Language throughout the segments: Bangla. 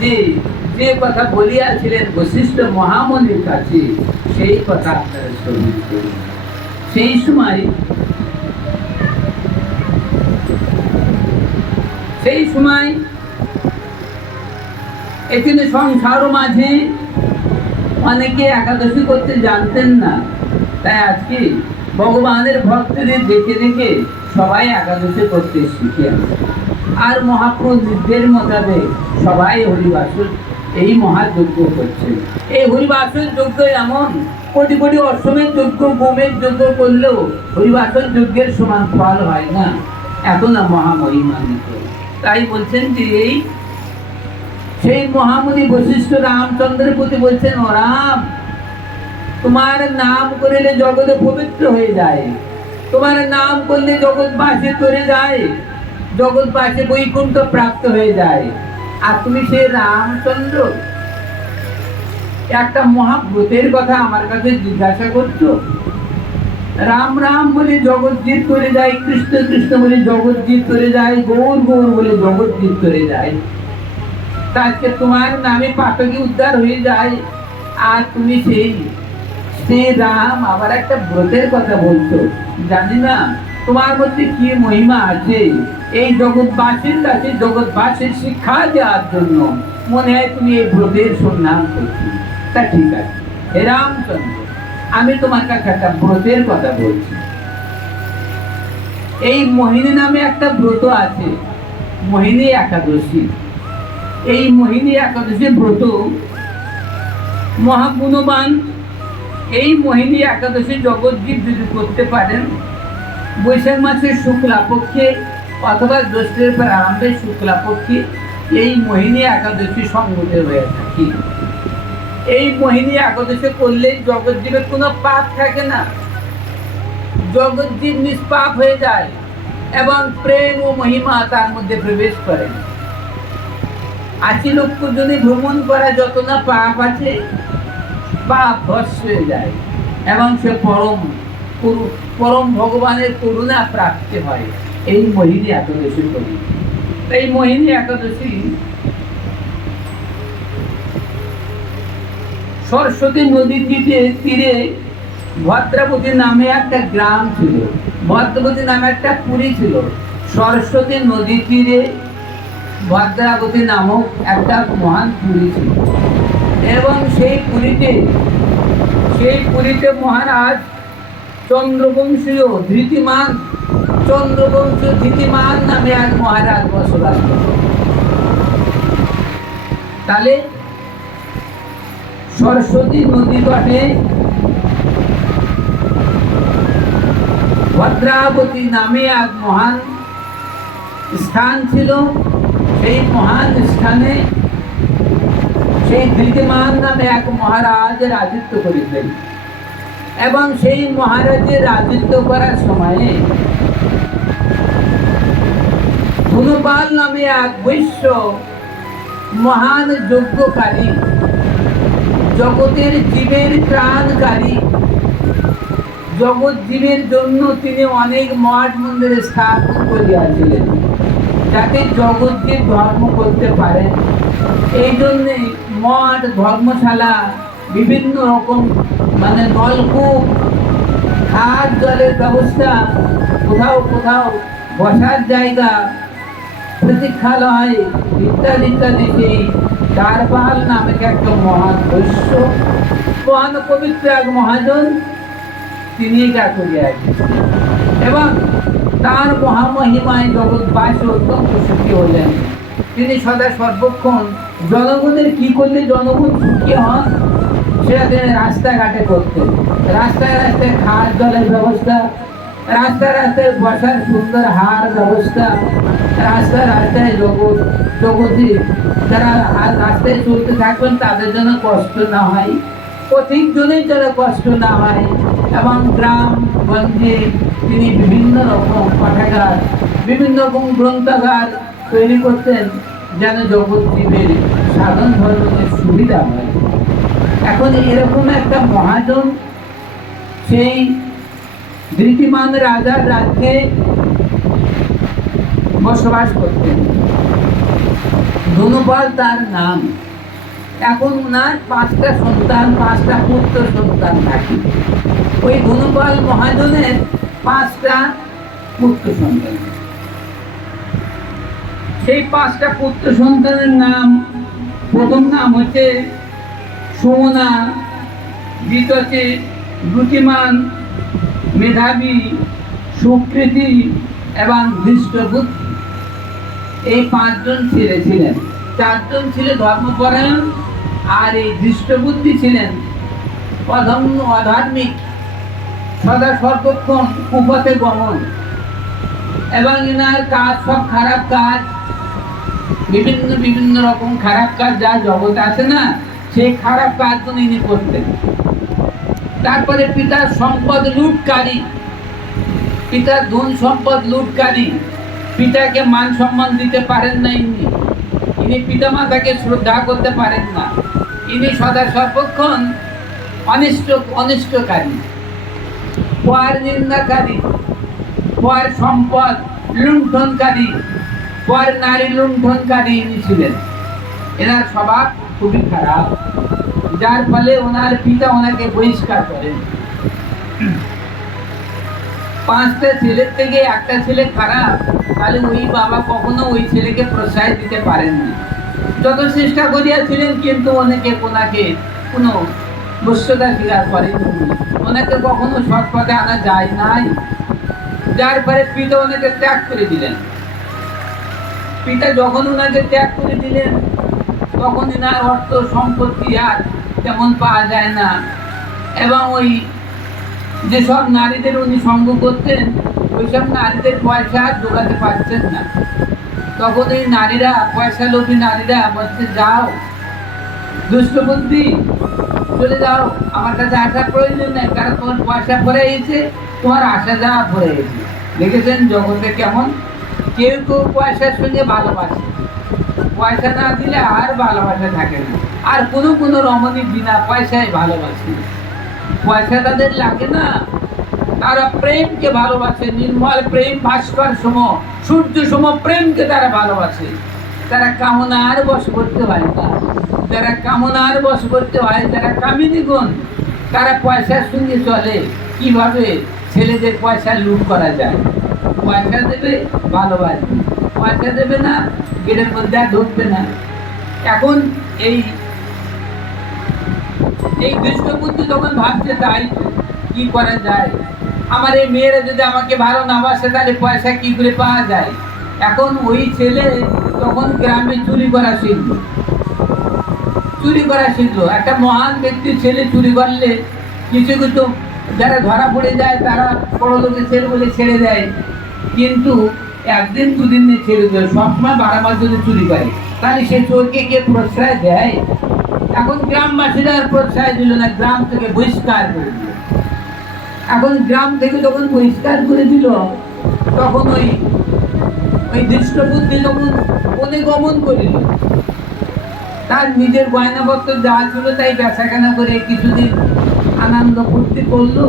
যে যে কথা বলিয়াছিলেন বশিষ্ঠ মহামুনির কাছে, সেই কথা আপনারা শ্রবণ করুন। সেই সময় এখানে সংসার মাঝে অনেকে একাদশী করতে জানতেন না, তাই আজকে ভগবানের ভক্তদের দেখে দেখে সবাই একাদশী করতে শিখে আসে। আর মহাপ্রভুদের মোতাবেক সবাই হরিবাসর এই মহাযজ্ঞ করছে। এই হরিবাসর যজ্ঞ এমন কোটি কোটি অশ্বমের যজ্ঞ, গোমের যজ্ঞ করলেও হরিবাসর যজ্ঞের সমান ফল হয় না, এত না মহামহিমান্বিত। তাই বলছেন যে সেই মহামুনি বশিষ্ঠ রামচন্দ্রের প্রতি বলছেন, ও রাম, তোমার নাম করিলে জগৎ পবিত্র হয়ে যায়, তোমার নাম করলে জগৎবাসী তরে যায়, জগৎবাসী বৈকুণ্ঠ প্রাপ্ত হয়ে যায়। আর তুমি সেই রামচন্দ্র একটা মহাব্রতের কথা আমার কাছে জিজ্ঞাসা করছো? রাম রাম বলে জগৎ জিত করে যায়, কৃষ্ণ কৃষ্ণ বলে জগৎ জিত করে যায়, গৌর গৌর বলে জগৎ জিত করে যায়। আজকে তোমার নামে পাতকি উদ্ধার হয়ে যায়, আর তুমি সেই রাম আবার একটা ব্রতের কথা বলছো। জানি না তোমার মধ্যে কি মহিমা আছে, এই জগৎবাসীর কাছে জগৎবাসীর শিক্ষা দেওয়ার জন্য মনে হয় তুমি এই ব্রতের সন্ধান করছি। তা ঠিক আছে হে রামচন্দ্র, আমি তোমার কাছে একটা ব্রতের কথা বলছি। এই মোহিনী নামে একটা ব্রত আছে, মোহিনী একাদশী। এই মোহিনী একাদশী ব্রত মহাগুণবান। এই মোহিনী একাদশী জগৎজীব যদি করতে পারেন, বৈশাখ মাসের শুক্লা পক্ষে অথবা জ্যৈষ্ঠের প্রারম্ভে শুক্লা পক্ষে এই মোহিনী একাদশী সংগত হয়ে থাকে। এই মোহিনী একাদশী করলে জগৎজীবের কোনো পাপ থাকে না, জগৎজীব নিষ্পাপ হয়ে যায় এবং প্রেম ও মহিমা তার মধ্যে প্রবেশ করে। 80 লক্ষ জনে ভ্রমণ করা যত না পাপ আছে, পাপ ভস্ম হয়ে যায় এবং সে পরম ভগবানের করুণা প্রাপ্তি হয় এই মোহিনী একাদশী করি। এই মোহিনী একাদশী সরস্বতী নদীর তীরে ভদ্রাবতী নামে একটা গ্রাম ছিল, ভদ্রাবতী নামে একটা পুরী ছিল। সরস্বতী নদীর তীরে ভদ্রাবতী নামক একটা মহান পুরী ছিল এবং সেই পুরীতে মহারাজ চন্দ্রবংশীয় ধৃতিমান নামে এক মহারাজ বসবাস করত। তাহলে সরস্বতী নদী তটে ভদ্রাবতী নামে এক মহান স্থান ছিল। সেই মহান স্থানে সেই ধৃতিমান নামে এক মহারাজ রাজত্ব করিতেন এবং সেই মহারাজের রাজত্ব করার সময়ে ধনুপাল নামে এক বৈশ্য মহান যজ্ঞকারী, জগতের জীবের ত্রাণকারী, জগৎ জীবের জন্য তিনি অনেক মঠ মন্দির স্থাপন করিয়াছিলেন যাতে জগৎ জীব ধর্ম করতে পারেন। এই জন্যে মঠ, ধর্মশালা, বিভিন্ন রকম নলকূপ, খাদ জলের ব্যবস্থা, কোথাও কোথাও বসার জায়গা, প্রতীক্ষালয় ইত্যাদি ইত্যাদি সেই দ্বারপাল নামে একটা মহান বৈশ্য, মহান পবিত্র এক মহাজন, তিনি এটা করিয়াছেন এবং তার মহামহিমায় জগৎবাসী অত্যন্ত সুখী হলেন। তিনি সদা সর্বক্ষণ জনগণের কি করলে জনগণ সুখী হন সেটা তিনি রাস্তাঘাটে করতেন। রাস্তায় রাস্তায় খাওয়ার জলের ব্যবস্থা, রাস্তায় রাস্তায় বসার সুন্দর হার ব্যবস্থা, রাস্তায় রাস্তায় জগতে যারা রাস্তায় চলতে থাকবেন তাদের জন্য কষ্ট না হয়, পথিক জনের যেন কষ্ট না হয় এবং গ্রাম গঞ্জে তিনি বিভিন্ন রকম পাঠাগার, বিভিন্ন রকম গ্রন্থাগার তৈরি করতেন যেন জগৎ জীবের সাধন ধর্মের সুবিধা হয়। এখন এরকম একটা মহাজন সেই ধৃতিমান রাজার রাজ্যে বসবাস করতেন। ধনুপাল তার নাম। এখন উনার 5টা সন্তান, 5টা পুত্র সন্তান থাকে। ওই ধনুপাল মহাজনের 5টা পুত্র সন্তান। সেই 5টা পুত্র সন্তানের নাম, প্রথম নাম হচ্ছে সুমনা, দ্বিতীয় বুদ্ধিমান, মেধাবী, সুকৃতি এবং দৃষ্টবুদ্ধি। এই 5জন ছেলে ছিলেন। 4জন ছিল ধর্মপরায়ণ, আর এই দৃষ্টবুদ্ধি ছিলেন অধার্মিক, সদা সর্বক্ষণ কুপথে গমন, এবং এনার কাজ সব খারাপ কাজ, বিভিন্ন বিভিন্ন রকম খারাপ কাজ যা জগৎ আছে না, সেই খারাপ কাজগুলো ইনি করতেন। তারপরে পিতার সম্পদ লুটকারী, পিতার ধন সম্পদ লুটকারী, পিতাকে মান সম্মান দিতে পারেন না ইনি পিতামাতাকে শ্রদ্ধা করতে পারেন না, ইনি সদা সর্বক্ষণ অনিষ্টকারী, পর নিন্দাকারী, পর সম্পদ লুণ্ঠনকারী, পর নারী লুণ্ঠনকারী ইনি ছিলেন। এনার স্বভাব খুবই খারাপ, যার ফলে ওনার পিতা ওনাকে বহিষ্কার করেন। 5টা ছেলের থেকে একটা ছেলে খারাপ, তাহলে ওই বাবা কখনো ওই ছেলেকে প্রশ্রয় দিতে পারেননি। যত চেষ্টা করিয়াছিলেন, কিন্তু ওনাকে কোনো বশ্যতা স্বীকার করেনি, ওনাকে কখনো সৎ পথে আনা যায় নাই। যার ফলে পিতা ওনাকে ত্যাগ করে দিলেন। পিতা যখন ওনাকে ত্যাগ করে দিলেন, তখন এনার অর্থ সম্পত্তি আর তেমন পাওয়া যায় না, এবং ওই যেসব নারীদের উনি সঙ্গ করতেন, ওইসব নারীদের পয়সা জোগাতে পারছেন না। তখন এই নারীরা, পয়সা লোভী নারীরা বলছে, যাও দুষ্টবুদ্ধি, চলে যাও, আমার কাছে আসার প্রয়োজন নেই, কারণ তোমার পয়সা পড়ে গেছে, তোমার আসা যাওয়া পড়ে গেছে। দেখেছেন জগতে কেমন কেউ কেউ পয়সার সঙ্গে ভালোবাসে, পয়সা না দিলে আর ভালোবাসা থাকে না। আর কোনো রমণী বিনা পয়সায় ভালোবাসে, পয়সা তাদের লাগে না, তারা প্রেমকে ভালোবাসে। নির্মল প্রেম, ভাস্কর সম, সূর্য সম প্রেমকে তারা ভালোবাসে। তারা কামনার বশ করতে হয় না, যারা কামনার বশ করতে হয়, যারা কামিনী গুণ, তারা পয়সার সঙ্গে চলে। কিভাবে ছেলেদের পয়সা লুট করা যায়, পয়সা দেবে ভালোবাসবে, পয়সা দেবে না গেটের মধ্যে আর ঢুকবে না। এখন এই দৃষ্টবুদ্ধি তখন ভাবছে, তাই কি করা যায়, আমার এই মেয়েরা যদি আমাকে ভালো না বাসে, তাহলে পয়সা কি করে পাওয়া যায়। এখন ওই ছেলে তখন গ্রামে চুরি করা শিখলো। একটা মহান ব্যক্তির ছেলে চুরি করলে কিছু যারা ধরা পড়ে যায়, তারা বড় লোকের ছেলে বলে ছেড়ে দেয়, কিন্তু একদিন দুদিন ছেড়ে দেয়। সবসময় বারবার যদি চুরি করে, তাহলে সে চোরকে কে প্রশ্রয় দেয়? এখন গ্রামবাসীরা আর প্রশ্রয় দিল না, গ্রাম থেকে বহিষ্কার করে দিল। এখন গ্রাম থেকে যখন বহিষ্কার করে দিল, তখন ওই দৃষ্টবুদ্ধি যখন বনে গমন করিল, তার নিজের গয়নাপত্র যা ছিল তাই বেচাকেনা করে কিছুদিন আনন্দ ফুর্তি করলো।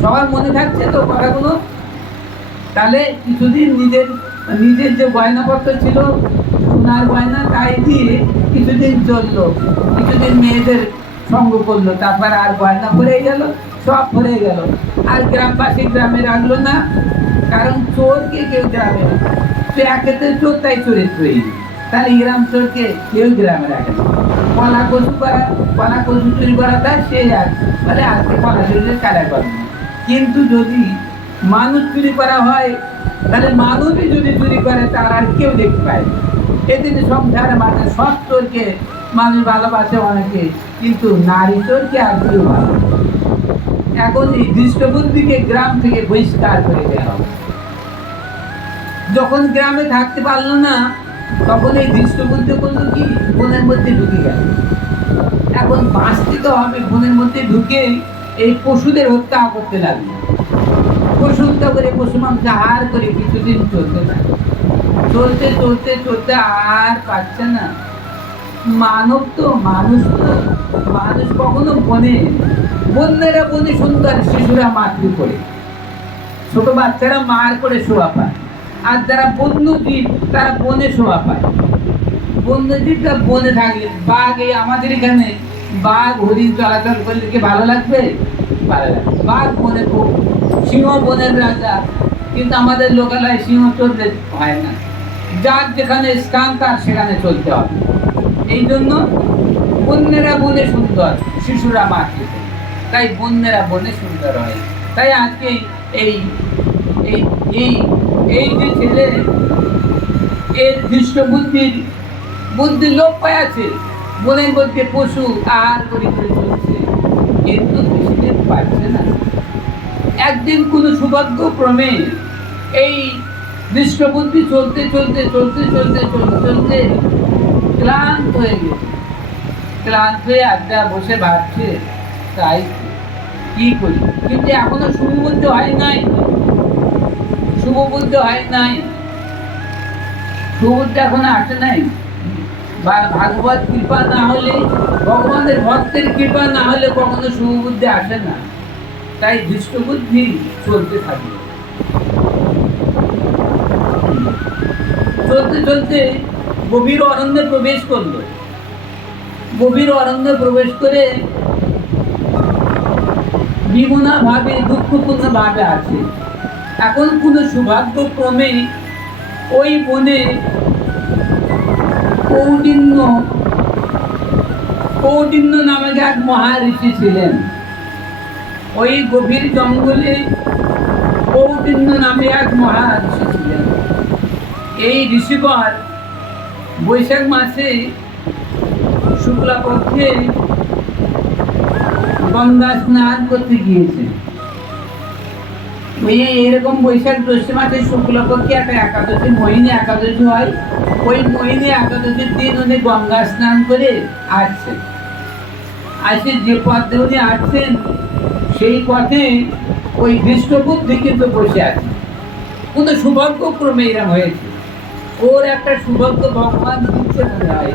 সবার মনে থাকছে তো কথাগুলো? তাহলে কিছুদিন নিজের যে গয়নাপত্র ছিল, সোনার গয়না, তাই দিয়ে কিছুদিন চললো, কিছুদিন মেয়েদের সঙ্গ করলো, তারপর আর গয়না পড়ে গেল, সব পড়ে গেল। আর গ্রামবাসী গ্রামে রাখলো না, কারণ চোরকে কেউ গ্রামে, সে একেতে চোর, তাই চরিত্রহীন, তাহলে গ্রাম চোরকে কেউ গ্রামে রাখে না। কলা কচু চুরি করা, তার সে মানে আজকে কলা চুরির কারা করে। কিন্তু যদি মানুষ চুরি করা হয়, তাহলে মানুষই যদি চুরি করে, তার আর কেউ দেখতে পায়। এদিন সংসারে মাঝে সব চোরকে মানুষ ভালোবাসে অনেকে, কিন্তু নারী চোরকে আর কেউ ভালো। এখন এই দৃষ্টবুদ্ধিকে গ্রাম থেকে বহিষ্কার করে দেওয়া হবে। যখন গ্রামে থাকতে পারলো না, তখন এই দৃষ্টবুদ্ধি করলো কি, বনের মধ্যে ঢুকে গেল। এখন বাঁচতে তো হবে, বনের মধ্যে ঢুকে এই পশুদের হত্যা করতে লাগলো। পশু হত্যা করে, পশু মাংস আহার করে কিছুদিন চলতে থাকে। চলতে আর পাচ্ছে না। মানুষ কখনো বন্যেরা বনে সুন্দর, শিশুরা মাতৃ করে, ছোট বাচ্চারা মার করে শোয়া পায়। আর যারা বন্যজীব তারা বনে শোভা পায়। বন্যজীবটা বনে থাকলে, বাঘ এই আমাদের এখানে বাঘ হরিণ চলাচল করলে কি ভালো লাগবে? ভালো লাগবে। বাঘ বনে খুব, সিংহ বনের রাজা, কিন্তু আমাদের লোকালয়ে সিংহ চলতে হয় না, যার যেখানে স্থান তার সেখানে চলতে হবে। এই জন্য বন্যেরা বনে সুন্দর, শিশুরা মাঠে, তাই বন্যেরা বনে সুন্দর হয়। তাই আজকে এই এই এই এই যে ছেলে, এর দৃষ্ট বুদ্ধি লোপ পাইয়াছে, বনের মধ্যে পশু আহার করে চলছে, কিন্তু বেশিদিন পারছে না। একদিন কোন সৌভাগ্য ক্রমে এই দৃষ্টবুদ্ধি চলতে চলতে চলতে চলতে চলতে চলতে ক্লান্ত হয়ে গেছে। ক্লান্ত হয়ে আড্ডা বসে ভাবছে, তাই কি করি, কিন্তু এখনো শুভবুদ্ধি হয় নাই, শুভবুদ্ধি হয় নাই, শুভবুদ্ধি এখনো আসে নাই। ভাগবত কৃপা না হলে, ভগবানের ভক্তের কৃপা না হলে কখনো শুভবুদ্ধি আসে না। তাই দৃষ্টবুদ্ধি চলতে থাকবে। চলতে চলতে গভীর অরণ্যে প্রবেশ করলো। গভীর অরণ্যে প্রবেশ করে বিমনা ভাবে, দুঃখপূর্ণ ভাবে আছে। এখন কোন সৌভাগ্য ক্রমে ওই বনে কৌডিন্য নামে এক মহাঋষি ছিলেন। ওই গভীর জঙ্গলে কৌডিন্য নামে এক মহাঋষি ছিলেন। এই ঋষিগণ বৈশাখ মাসে শুক্লাপক্ষে গঙ্গা স্নান করতে গিয়েছে। এরকম বৈশাখ জ্যৈষ্ঠ মাসে শুক্লপক্ষে একটা একাদশী, মোহিনী একাদশী হয়। ওই মোহিনী একাদশীর দিন উনি গঙ্গা স্নান করে আসছেন। আসে যে পথে উনি আসছেন, সেই পথে ওই দৃষ্টবুদ্ধি কিন্তু বসে আছে। কোনো সৌভাগ্য ক্রমে এরকম হয়েছে, ওর একটা সৌভাগ্য ভগবান দিচ্ছে মনে হয়।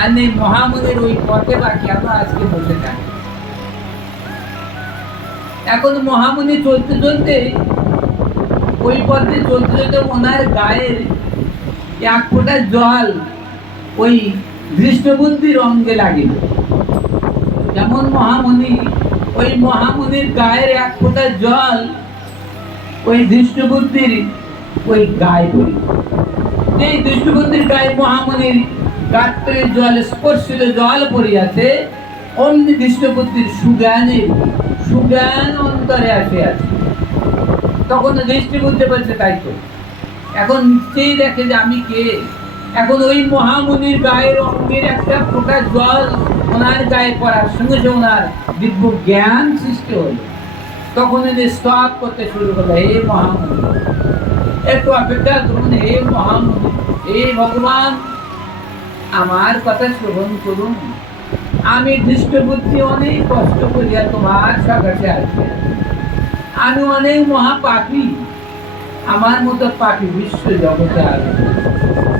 আর নেই মহামুনির ওই পথে বা কেন আজকে বসে থাকে। এখন মহামুনি চলতে চলতে, ওই পথে চলতে চলতে ওনার গায়ের এক ফোঁটা জল ওই দৃষ্টবুদ্ধির অঙ্গে লাগিল। যেমন মহামুনি, ওই মহামুনির গায়ের এক ফোঁটা জল ওই দৃষ্টবুদ্ধির ওই গায়ে পড়ি। এই দৃষ্টবুদ্ধির গায়ে মহামুনির গাত্রের জল স্পর্শিত জল পড়িয়াছে, অমনি দৃষ্টবুদ্ধির সুজ্ঞান অন্তরে আসে আছে। তখন দৃষ্টিবুদ্ধি বলছে, তাই তো, এখন নিশ্চয়ই দেখে যে আমি কে। এখন ওই মহামুনির গায়ের অঙ্গের একটা ফোঁটা জল ওনার গায়ে পড়ার সঙ্গে সঙ্গে ওনার দিব্য জ্ঞান সৃষ্টি হলো। তখন উনি স্তব করতে শুরু করলো, হে মহামুনি, একটু অপেক্ষা করুন, হে মহামুনি, হে ভগবান, আমার কথা শ্রবণ করুন। আমি দৃষ্টবুদ্ধি অনেক কষ্ট করিয়া তোমার সকাশে আসি। আমি অনেক মহাপাপী, আমার মতো পাপী বিশ্ব জগতে আছে।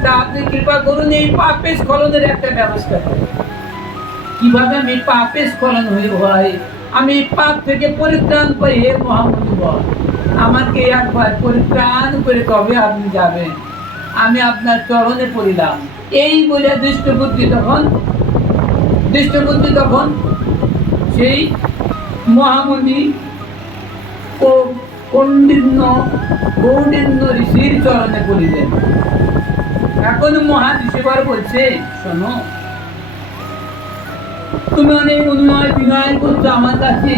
তা আপনি কৃপা করুন, এই পাপের স্খলনের একটা ব্যবস্থা করুন। কিভাবে আমি পাপের স্খলন হয়, আমি পাপ থেকে পরিত্রাণ পাই, হে মহামুনি বল, আমাকে একবার পরিত্রাণ করে তবে আপনি যাবেন, আমি আপনার চরণে পড়িলাম। এই বলে দৃষ্টবুদ্ধি তখন সেই মহামুনি ও কৌণ্ডিন্য ঋষির চরণে পড়িলেন। এখন মহাঋষিবর বলছে, শোনো, তুমি অনেক অনুনয় বিনয় করছো আমার কাছে,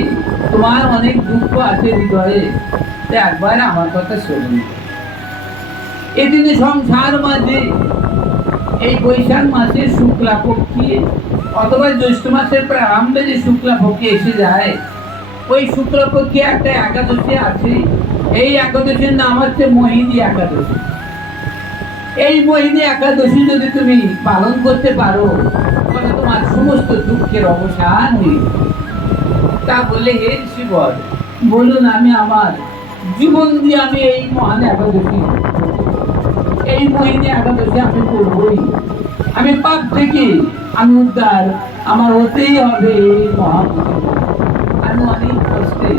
তোমার অনেক দুঃখ আছে হৃদয়ে, একবার আমার কথা শুনুন। এদিন সংসার মাঝে এই বৈশাখ মাসের শুক্লাপক্ষী অথবা জ্যৈষ্ঠ মাসের প্রারম্ভে যে শুক্লাপক্ষী এসে যায়, ওই শুক্লাপক্ষী একটা একাদশী আছে। এই একাদশীর নাম হচ্ছে মোহিনী একাদশী। এই মোহিনী একাদশী যদি তুমি পালন করতে পারো, তবে তোমার সমস্ত দুঃখের অবসান হয়ে। তা বললে, হে ঋষিবর, বলুন, আমি আমার জীবন দিয়ে আমি এই মহান একাদশী, এই মোহিনী একাদশী আমি করবই। আমি পাপ থেকে আমি উদ্ধার আমার হতেই হবে। আমি অনেক কষ্টে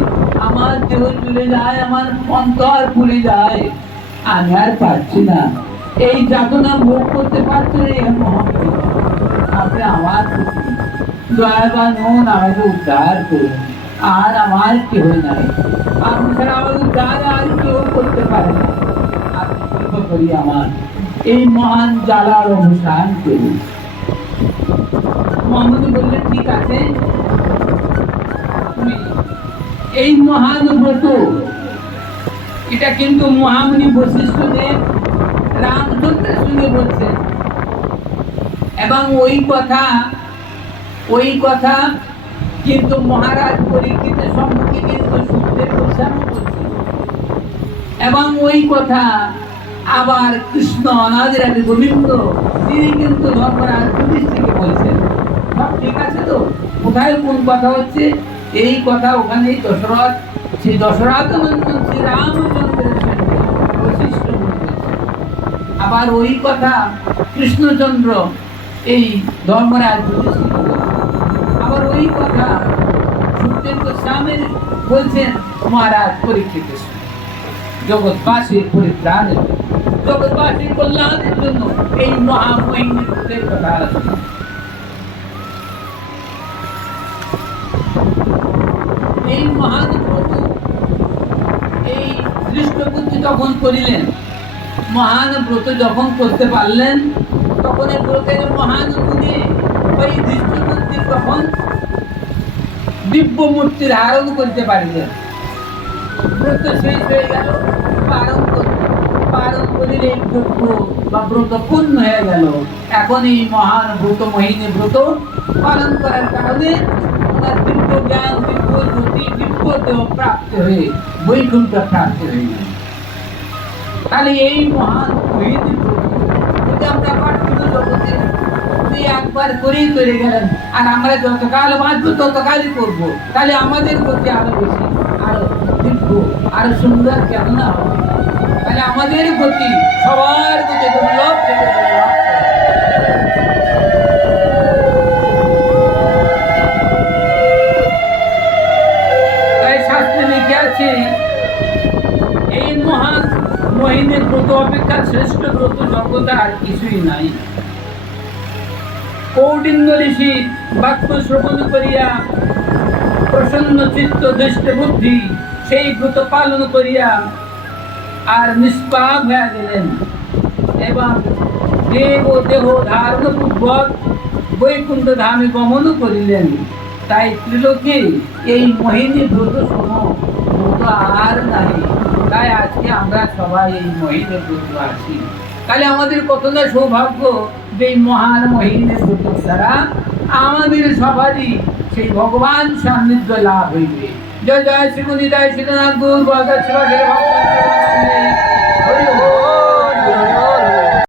আমার দেহ চলে যায়, আমার অন্তর পুড়ে যায়, আমি আর পারছি না, এই যাতনা ভোগ করতে পারছি না। এই মহাপ্রভু, আপনি আমার দয়াবান হন, আমাকে উদ্ধার করুন। আর আমার কেহ নাই, আপনি ছাড়া আমার উদ্ধার আর কেউ করতে পারে না। আপনি কৃপা করি আমার এই মহান জ্বালার অবসান করুন। মোহাম্মদ বললেন, ঠিক আছে, তুমি এই মহান ব্রত, এটা কিন্তু মহামুনি বশিষ্ঠ দেব রামচন্দ্রের সঙ্গে বলছেন, এবং ওই কথা কিন্তু মহারাজ পরীক্ষিতের সম্মুখে কিন্তু সুখদেব গোস্বামী বলছেন, এবং ওই কথা আবার কৃষ্ণ অনাদির আদি গোবিন্দ তিনি কিন্তু ধর্মরাজ যুধিষ্ঠিরকে বলছেন। সব ঠিক আছে তো? কোথায় কোন কথা হচ্ছে? এই কথা ওখানেই দশরথ, সেই দশরথ শ্রী রামচন্দ্রের সঙ্গে বশিষ্ঠ বলছেন। আবার ওই কথা কৃষ্ণচন্দ্র এই ধর্মরাজ যুধিষ্ঠিরকে বলছেন। আবার ওই কথা সুখদেব গোস্বামী বলছেন মহারাজ পরীক্ষিতের সঙ্গে। জগৎবাসীর পরিত্রাণের, জগৎবাসীর কল্যাণের জন্য এই মহামহিমের কথা আছে। এই মহান ব্রত, এই দৃষ্ট বুদ্ধি যখন করিলেন, মহান ব্রত যখন করতে পারলেন, তখন এই ব্রতের মহান গুণে ওই দৃষ্ট বুদ্ধি তখন দিব্য মূর্তির আরোপ করতে পারলেন। ব্রত শেষ হয়ে গেল, পালন করিলে যজ্ঞ বা ব্রত পূর্ণ হয়ে গেল। এখন এই মহান ব্রত, মহিনী ব্রত পালন করার কারণে ওনার দিব্য জ্ঞান, দিব্য জ্যোতি, দিব্য দেহ প্রাপ্ত হয়ে বৈকুণ্ঠ প্রাপ্ত হয়ে গেল। তাহলে এই মহান মহিনী ব্রত যদি আমরা পার্থিব জগতে একবার করেই করে গেলেন, আর আমরা যতকাল বাঁচবো ততকালই করবো, তাহলে আমাদের প্রতি আরো বেশি, আরো দিব্য, আরো সুন্দর কেন না হবে? তাহলে আমাদের গতি সবার গতি দুর্লভ থেকে দুর্লভ। তাই শাস্ত্রে লিখে আছে, এই মহান মহিনের ব্রত অপেক্ষা শ্রেষ্ঠ ব্রত জগতে আর কিছুই নাই। কৌডিন্য ঋষি বাক্য শ্রবণ করিয়া প্রসন্ন চিত্ত দৃষ্ট বুদ্ধি সেই ব্রত পালন করিয়া আর নিষ্পাপ হয়ে গেলেন, এবং দেব দেহ ধারণ পূর্বক বৈকুণ্ঠ ধামে গমন করিলেন। তাই ত্রিলোকে এই মোহিনী ব্রত সম ব্রত আর নাই। তাই আজকে আমরা সবাই এই মোহিনী ব্রত আছি। তাহলে আমাদের কত না সৌভাগ্য যে এই মহান মোহিনী ব্রত দ্বারা আমাদের সবারই সেই ভগবান সান্নিধ্য লাভ হইবে। জয় জয় শ্রী গুণিতায় শ্রীনাথ গুরু